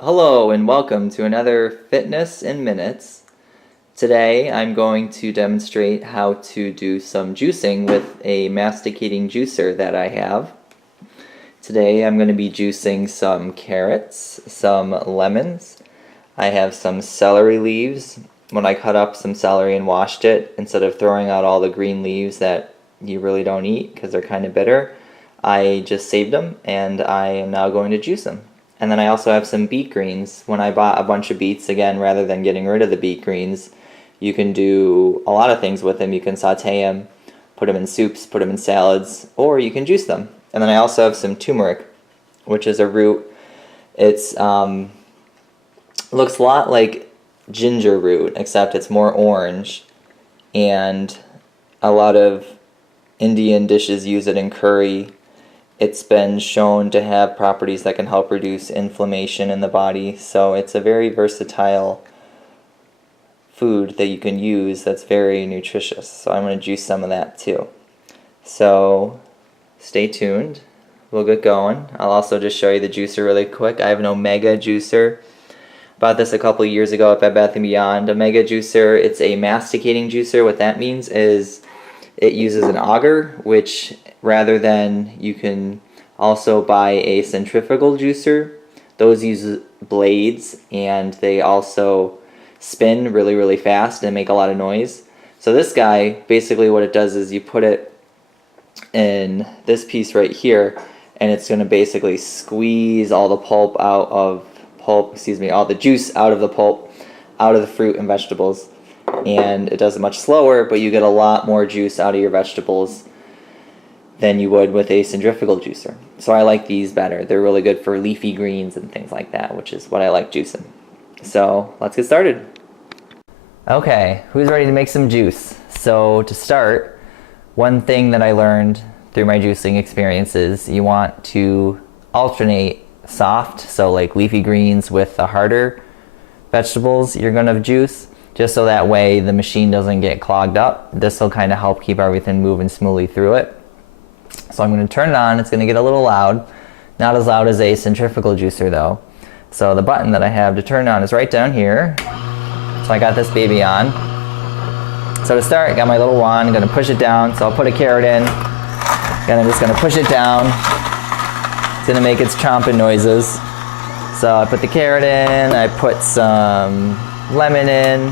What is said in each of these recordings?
Hello and welcome to another Fitness in Minutes. Today I'm going to demonstrate how to do some juicing with a masticating juicer that I have. Today I'm going to be juicing some carrots, some lemons. I have some celery leaves. When I cut up some celery and washed it, instead of throwing out all the green leaves that you really don't eat because they're kind of bitter, I just saved them and I am now going to juice them. And then I also have some beet greens. When I bought a bunch of beets, again, rather than getting rid of the beet greens, you can do a lot of things with them. You can saute them, put them in soups, put them in salads, or you can juice them. And then I also have some turmeric, which is a root. It's looks a lot like ginger root, except it's more orange. And a lot of Indian dishes use it in curry. It's been shown to have properties that can help reduce inflammation in the body, so it's a very versatile food that you can use that's very nutritious. So I'm going to juice some of that too. So stay tuned. We'll get going. I'll also just show you the juicer really quick. I have an Omega juicer. Bought this a couple years ago at Bed Bath & Beyond. Omega juicer, it's a masticating juicer. What that means is it uses an auger, which rather than, you can also buy a centrifugal juicer. Those use blades and they also spin really, really fast and make a lot of noise. So this guy, basically what it does is you put it in this piece right here and it's going to basically squeeze all the all the juice out of the pulp, out of the fruit and vegetables. And it does it much slower, but you get a lot more juice out of your vegetables than you would with a centrifugal juicer. So I like these better. They're really good for leafy greens and things like that, which is what I like juicing. So let's get started. Okay, who's ready to make some juice? So to start, one thing that I learned through my juicing experiences, you want to alternate soft, so like leafy greens, with the harder vegetables you're going to juice, just so that way the machine doesn't get clogged up. This will kind of help keep everything moving smoothly through it. So I'm going to turn it on. It's going to get a little loud. Not as loud as a centrifugal juicer though. So the button that I have to turn on is right down here. So I got this baby on. So to start, I got my little wand. I'm going to push it down. So I'll put a carrot in. And I'm just going to push it down. It's going to make its chomping noises. So I put the carrot in. I put some lemon in.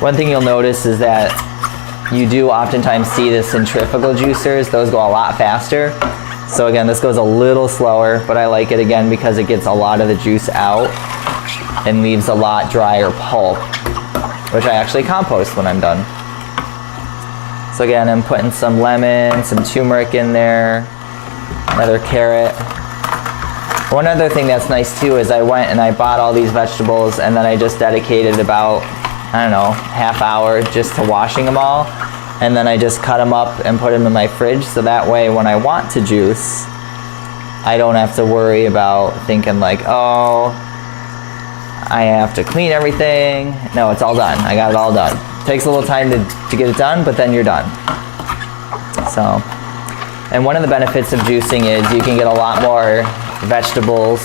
One thing you'll notice is that you do oftentimes see the centrifugal juicers. Those go a lot faster. So again, this goes a little slower, but I like it again because it gets a lot of the juice out and leaves a lot drier pulp, which I actually compost when I'm done. So again, I'm putting some lemon, some turmeric in there, another carrot. One other thing that's nice too is I went and I bought all these vegetables and then I just dedicated about, I don't know, half hour just to washing them all. And then I just cut them up and put them in my fridge, so that way when I want to juice, I don't have to worry about thinking like, oh, I have to clean everything. No, it's all done. I got it all done. Takes a little time to get it done, but then you're done. So, and one of the benefits of juicing is you can get a lot more vegetables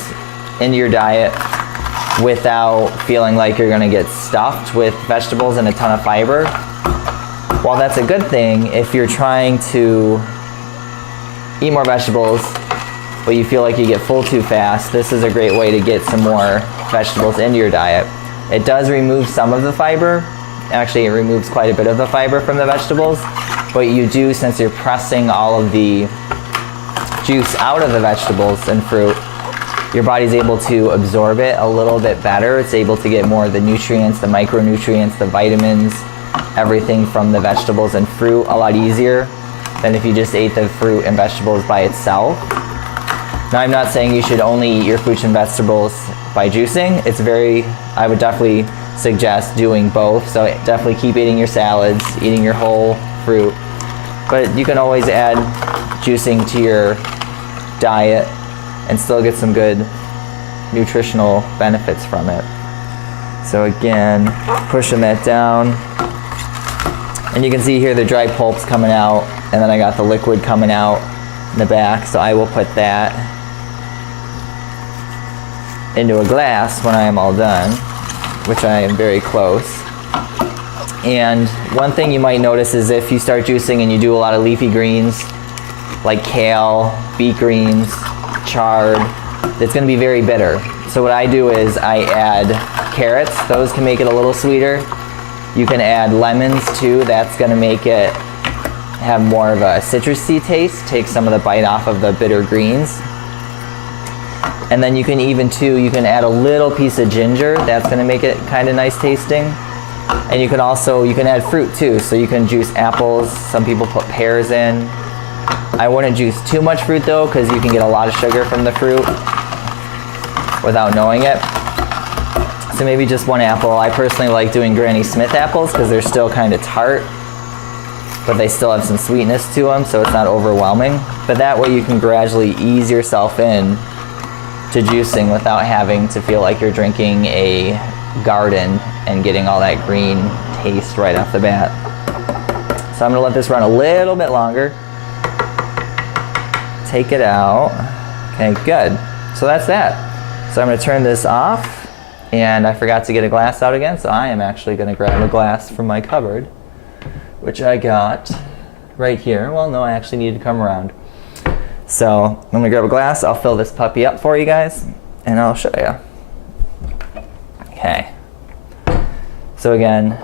into your diet without feeling like you're going to get stuffed with vegetables and a ton of fiber. While that's a good thing, if you're trying to eat more vegetables but you feel like you get full too fast, this is a great way to get some more vegetables into your diet. It does remove some of the fiber. Actually, it removes quite a bit of the fiber from the vegetables, but you do, since you're pressing all of the juice out of the vegetables and fruit, your body's able to absorb it a little bit better. It's able to get more of the nutrients, the micronutrients, the vitamins, everything from the vegetables and fruit a lot easier than if you just ate the fruit and vegetables by itself. Now, I'm not saying you should only eat your fruits and vegetables by juicing. I would definitely suggest doing both. So definitely keep eating your salads, eating your whole fruit. But you can always add juicing to your diet and still get some good nutritional benefits from it. So again, pushing that down. And you can see here the dry pulp's coming out, and then I got the liquid coming out in the back, so I will put that into a glass when I am all done, which I am very close. And one thing you might notice is if you start juicing and you do a lot of leafy greens, like kale, beet greens, chard, it's going to be very bitter. So what I do is I add carrots. Those can make it a little sweeter. You can add lemons too. That's going to make it have more of a citrusy taste, take some of the bite off of the bitter greens. And then you can even too, you can add a little piece of ginger. That's going to make it kind of nice tasting. And you can add fruit too. So you can juice apples. Some people put pears in. I wouldn't juice too much fruit though, because you can get a lot of sugar from the fruit without knowing it. So maybe just one apple. I personally like doing Granny Smith apples because they're still kind of tart, but they still have some sweetness to them, so it's not overwhelming. But that way you can gradually ease yourself in to juicing without having to feel like you're drinking a garden and getting all that green taste right off the bat. So I'm gonna let this run a little bit longer. Take it out. Okay, good. So that's that. So I'm gonna turn this off, and I forgot to get a glass out again, so I am actually gonna grab a glass from my cupboard, which I got right here. Well, no, I actually need to come around. So I'm gonna grab a glass. I'll fill this puppy up for you guys, and I'll show you. Okay. So again,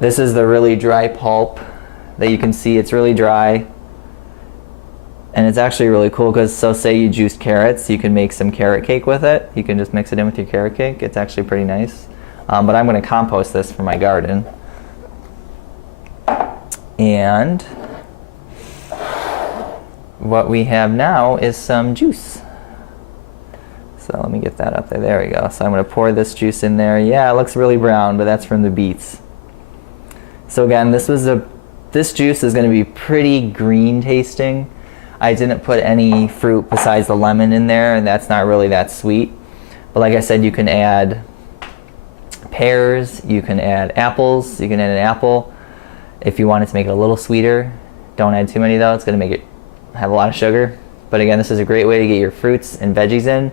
this is the really dry pulp that you can see. It's really dry. And it's actually really cool because, so say you juiced carrots, you can make some carrot cake with it. You can just mix it in with your carrot cake. It's actually pretty nice. But I'm going to compost this for my garden. And what we have now is some juice. So let me get that up there. There we go. So I'm going to pour this juice in there. Yeah, it looks really brown, but that's from the beets. So again, this juice is going to be pretty green tasting. I didn't put any fruit besides the lemon in there, and that's not really that sweet. But like I said, you can add pears, you can add apples, you can add an apple. If you wanted to make it a little sweeter, don't add too many though, it's going to make it have a lot of sugar. But again, this is a great way to get your fruits and veggies in,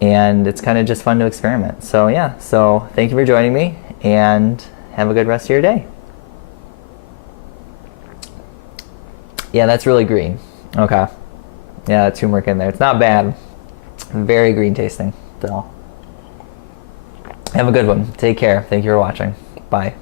and it's kind of just fun to experiment. So yeah, so thank you for joining me, and have a good rest of your day. Yeah, that's really green. Okay. Yeah, turmeric in there. It's not bad. Very green tasting. So, have a good one. Take care. Thank you for watching. Bye.